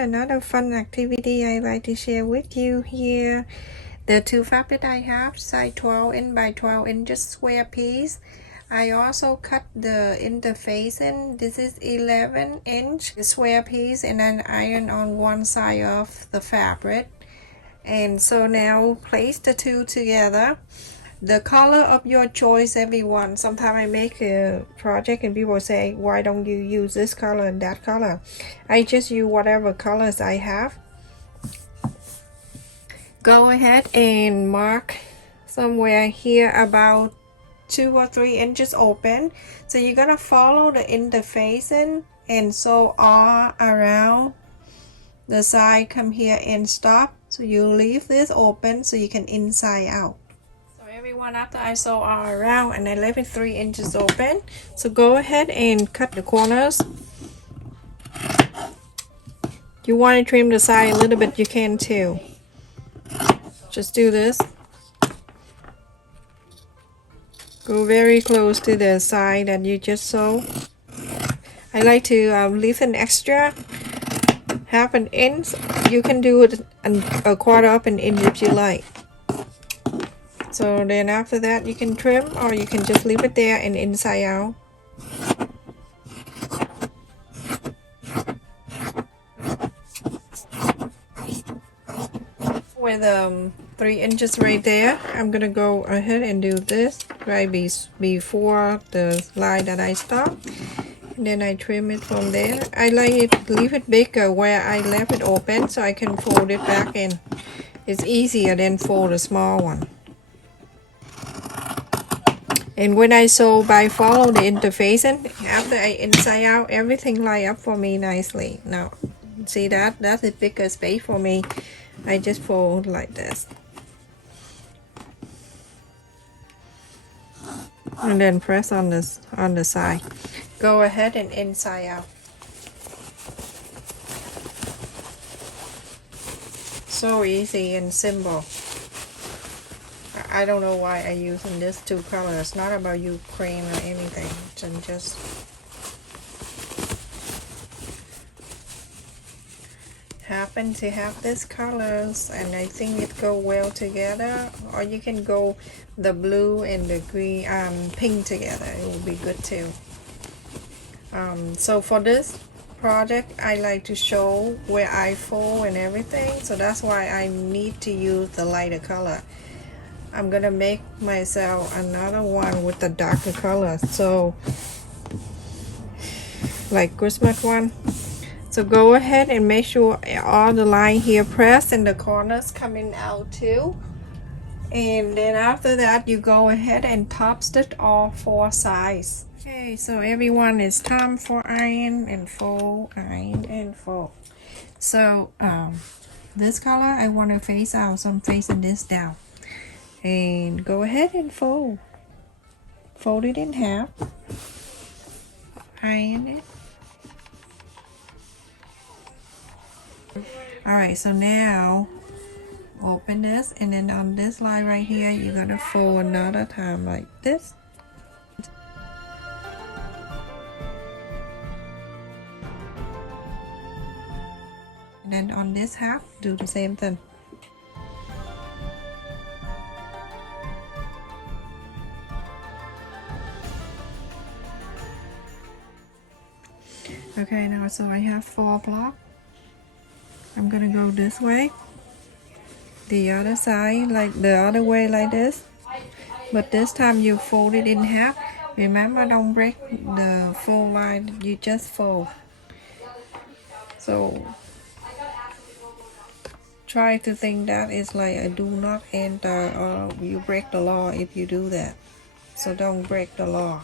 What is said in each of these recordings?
another fun activity I like to share with you here. The two fabric I have, size 12 inch by 12 inches square piece. I also cut the interfacing. This is 11 inch square piece and then iron on one side of the fabric. And so now place the two together. The color of your choice, everyone. Sometimes I make a project and people say, why don't you use this color and that color? I just use whatever colors I have. Go ahead and mark somewhere here about 2 or 3 inches open. So you're gonna follow the interfacing and sew all around the side. Come here and stop. So you leave this open so you can inside out. Everyone, after I sew all around and I left it 3 inches open, so go ahead and cut the corners. You want to trim the side a little bit, you can too. Just do this. Go very close to the side that you just sew. I like to leave an extra half an inch. You can do it a quarter of an inch if you like. So then after that you can trim, or you can just leave it there and inside out. With 3 inches right there, I'm gonna go ahead and do this right before the line that I stopped, and then I trim it from there. I like it, leave it bigger where I left it open so I can fold it back in. It's easier than fold a small one. And when I sew by follow the interfacing, after I inside out, everything line up for me nicely. Now, see that's a bigger space for me. I just fold like this. And then press on this on the side. Go ahead and inside out. So easy and simple. I don't know why I'm using these two colors. Not about Ukraine or anything. And just happen to have these colors, and I think it go well together. Or you can go the blue and the green, pink together. It will be good too. So for this project, I like to show where I fold and everything. So that's why I need to use the lighter color. I'm gonna make myself another one with the darker color, so like Christmas one. So go ahead and make sure all the line here pressed and the corners coming out too. And then after that, you go ahead and top stitch all 4 sides. Okay, so everyone, it's time for iron and fold, iron and fold. So this color I want to face out, so I'm facing this down. And go ahead and fold it in half, iron it. Alright, so now open this, and then on this line right here you're gonna fold another time like this. And then on this half do the same thing. Okay, now so I have 4 blocks. I'm gonna go this way, the other side, like the other way like this, but this time you fold it in half. Remember, don't break the fold line, you just fold. So try to think that is like a do not enter, or you break the law if you do that. So don't break the law.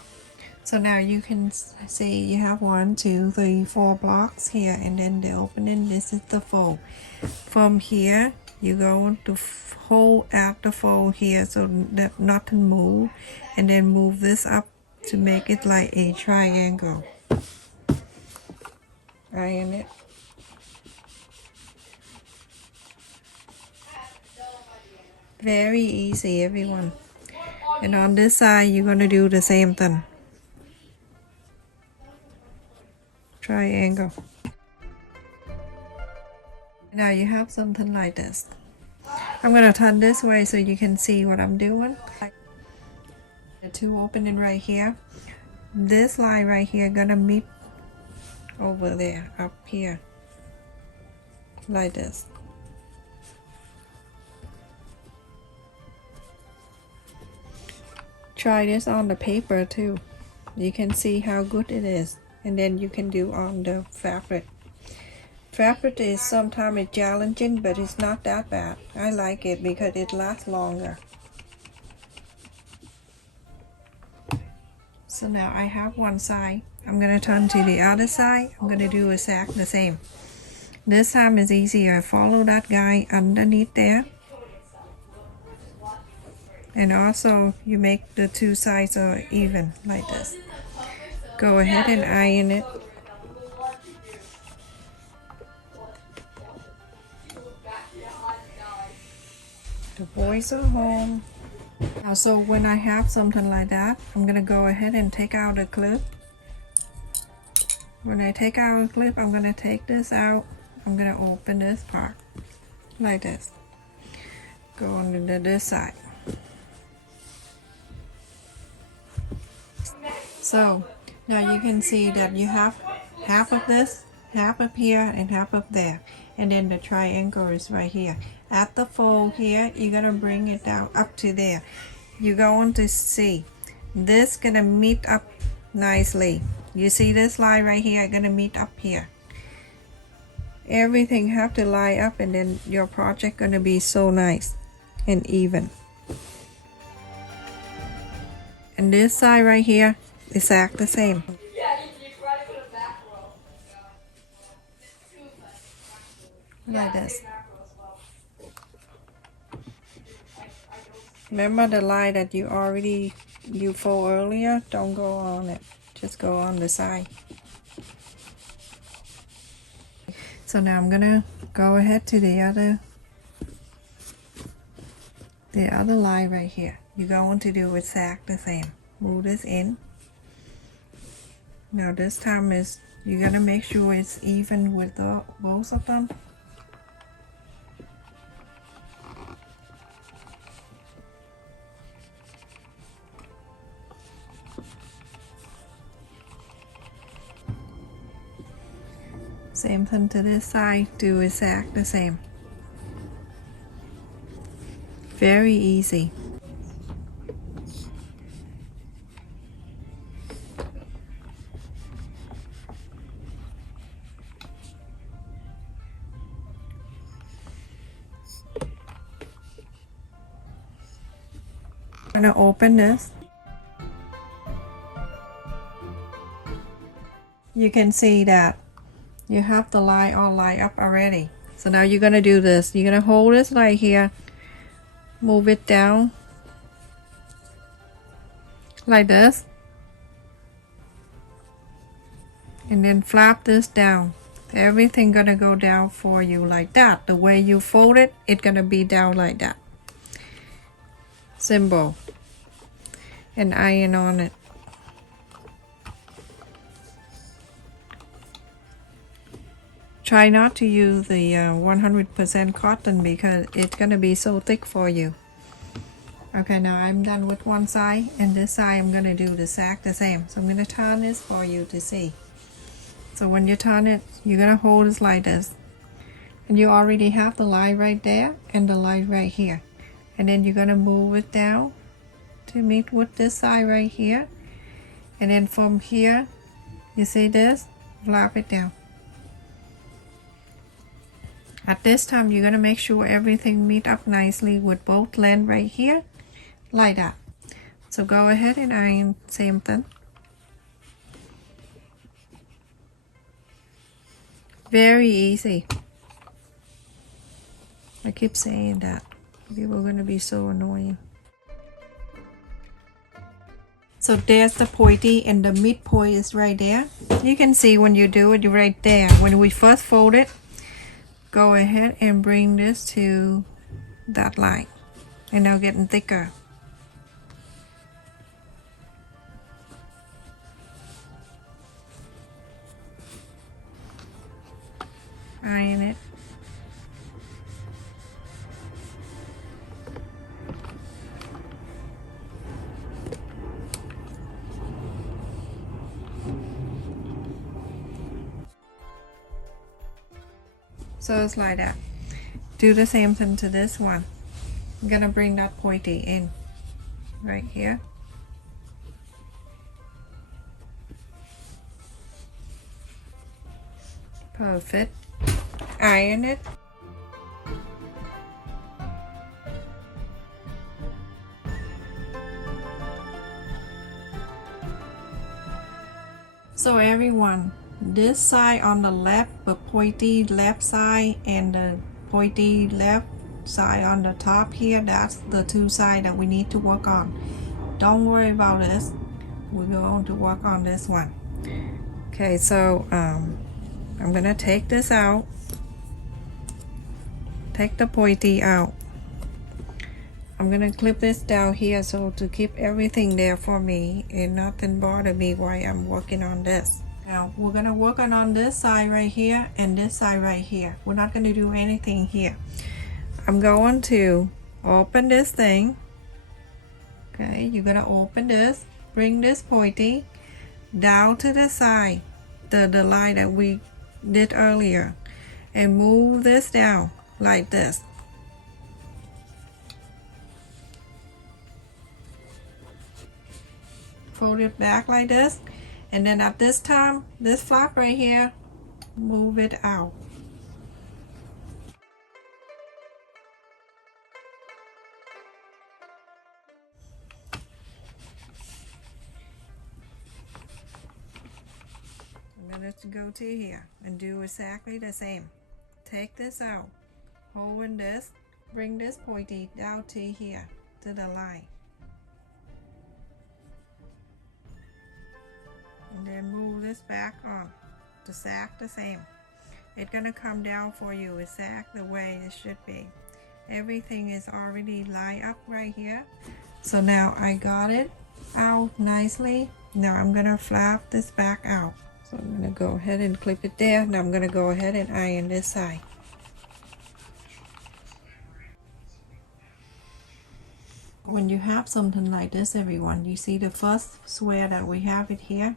So now you can see you have 1, 2, 3, 4 blocks here, and then the opening, this is the fold. From here you go to hold at the fold here so that nothing move, and then move this up to make it like a triangle. Iron it. Very easy, everyone. And on this side you're gonna do the same thing. Triangle. Now you have something like this. I'm gonna turn this way so you can see what I'm doing. The two opening right here. This line right here gonna meet over there, up here, like this. Try this on the paper too. You can see how good it is, and then you can do on the fabric. Fabric is sometimes challenging, but it's not that bad. I like it because it lasts longer. So now I have one side. I'm gonna turn to the other side. I'm gonna do exactly the same. This time is easier. Follow that guy underneath there. And also you make the two sides are even like this. Go ahead and iron it. The boys are home. Now, so when I have something like that, I'm gonna go ahead and take out a clip. When I take out a clip, I'm gonna take this out. I'm gonna open this part like this. Go on to this side. So now you can see that you have half of this, half up here, and half up there, and then the triangle is right here. At the fold here, you're gonna bring it down up to there. You're going to see this gonna meet up nicely. You see this line right here gonna meet up here. Everything have to line up, and then your project gonna be so nice and even. And this side right here is exactly the same. Like this. Remember the line that you fold earlier? Don't go on it. Just go on the side. So now I'm gonna go ahead to the other line right here. You're going to do exactly the same. Move this in. Now this time is you're gonna make sure it's even with both of them. Same thing to this side, do exactly the same. Very easy. I'm gonna open this. You can see that you have the line all lined up already. So now you're gonna do this. You're gonna hold this right here, move it down like this, and then flap this down. Everything gonna go down for you like that. The way you fold it, it's gonna be down like that. Simple. And iron on it. Try not to use the 100% cotton because it's gonna be so thick for you. Okay, now I'm done with one side, and this side I'm gonna do the exact the same. So I'm gonna turn this for you to see. So when you turn it, you're gonna hold it like this, and you already have the line right there and the line right here, and then you're gonna move it down to meet with this side right here, and then from here, you see this, flap it down. At this time, you're gonna make sure everything meet up nicely with both length right here, like that. So go ahead and iron same thing. Very easy. I keep saying that. People are gonna be so annoying. So there's the pointy, and the midpoint is right there. You can see when you do it, you're right there. When we first fold it, go ahead and bring this to that line, and now getting thicker. Iron it. So it's like that. Do the same thing to this one. I'm gonna bring that pointy in right here. Perfect. Iron it. So everyone, this side on the left, the pointy left side, and the pointy left side on the top here, that's the two sides that we need to work on. Don't worry about this. We're going to work on this one. Okay, so I'm gonna take this out. Take the pointy out. I'm gonna clip this down here so to keep everything there for me and nothing bother me while I'm working on this. Now we're gonna work on this side right here and this side right here. We're not gonna do anything here. I'm going to open this thing. Okay, you're gonna open this, bring this pointy down to the side, the line that we did earlier, and move this down like this. Fold it back like this, and then at this time, this flap right here, move it out. I'm going to go to here and do exactly the same. Take this out, hold this, bring this pointy down to here, to the line. And then move this back on, exact the same. It's gonna come down for you exact the way it should be. Everything is already lined up right here. So now I got it out nicely. Now I'm gonna flap this back out. So I'm gonna go ahead and clip it there. Now I'm gonna go ahead and iron this side. When you have something like this, everyone, you see the first square that we have it here.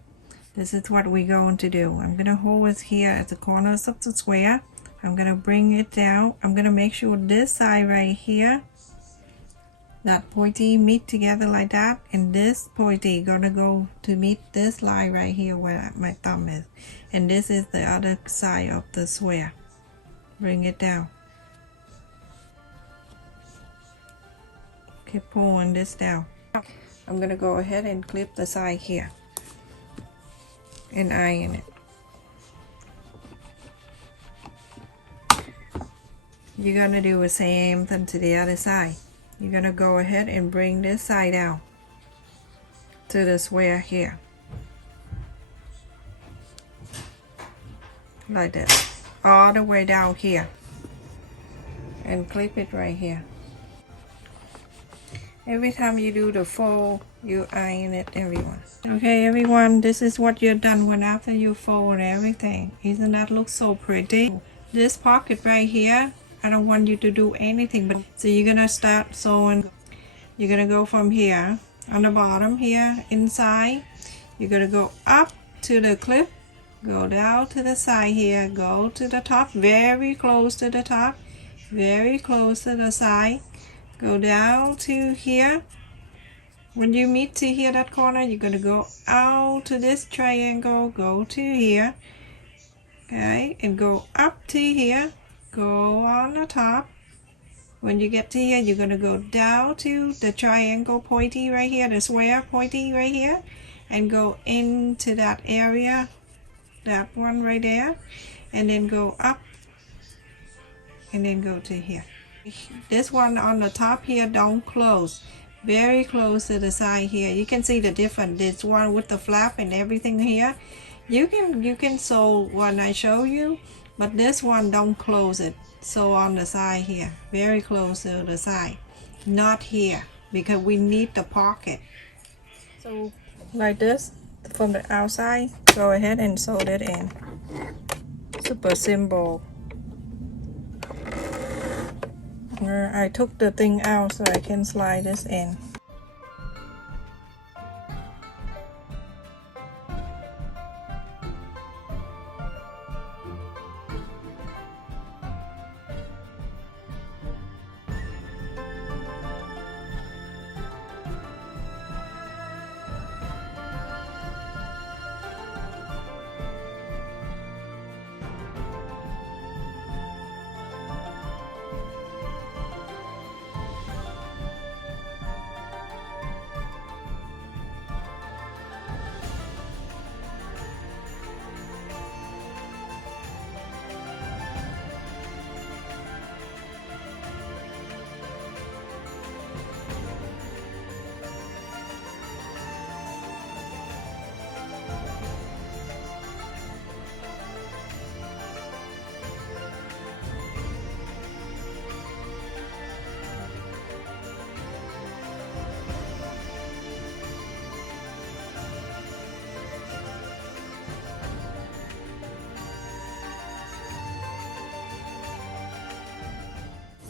This is what we're going to do. I'm going to hold it here at the corners of the square. I'm going to bring it down. I'm going to make sure this side right here, that pointy meet together like that, and this pointy gonna go to meet this line right here where my thumb is, and this is the other side of the square. Bring it down. Keep pulling this down. I'm gonna go ahead and clip the side here and iron it. You're gonna do the same thing to the other side. You're gonna go ahead and bring this side out to the square here, like this, all the way down here, and clip it right here. Every time you do the fold, you iron it, everyone. Okay, everyone, this is what you're done when after you fold everything. Isn't that look so pretty? This pocket right here, I don't want you to do anything, but so you're gonna start sewing. You're gonna go from here on the bottom here inside. You're gonna go up to the clip, go down to the side here, go to the top, very close to the top, very close to the side. Go down to here. When you meet to here, that corner, you're going to go out to this triangle, go to here, okay, and go up to here, go on the top. When you get to here, you're going to go down to the triangle pointy right here, the square pointy right here, and go into that area, that one right there, and then go up, and then go to here. This one on the top here don't close, very close to the side here. You can see the difference. This one with the flap and everything here, you can sew when I show you, but this one don't close it. So on the side here, very close to the side, not here, because we need the pocket. So like this from the outside, go ahead and sew it in. Super simple. I took the thing out so I can slide this in.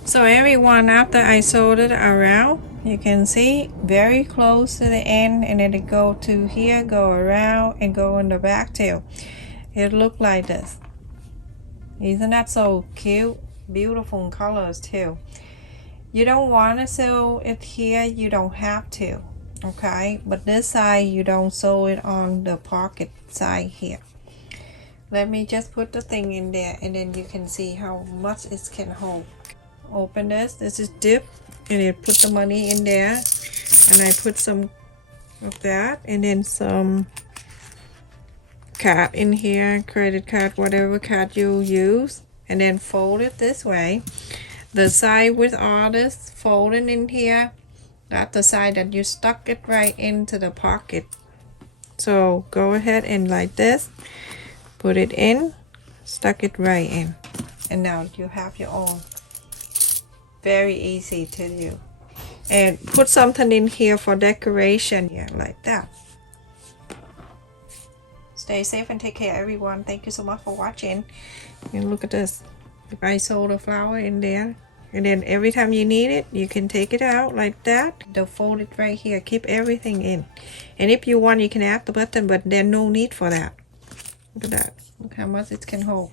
So everyone, after I sewed it around, you can see very close to the end, and then it go to here, go around, and go in the back too. It look like this. Isn't that so cute? Beautiful colors too. You don't want to sew it here, you don't have to, okay? But this side, you don't sew it on the pocket side here. Let me just put the thing in there, and then you can see how much it can hold. Open this is dip, and it put the money in there, and I put some of that, and then some card in here, credit card, whatever card you use, and then fold it this way. The side with all this folding in here, that's the side that you stuck it right into the pocket. So go ahead and like this, put it in, stuck it right in, and now you have your own. Very easy to do. And put something in here for decoration, yeah, like that. Stay safe and take care, everyone. Thank you so much for watching. And look at this. If I sewed a flower in there, and then every time you need it, you can take it out like that. They'll fold it right here. Keep everything in. And if you want, you can add the button, but there's no need for that. Look at that. Look how much it can hold.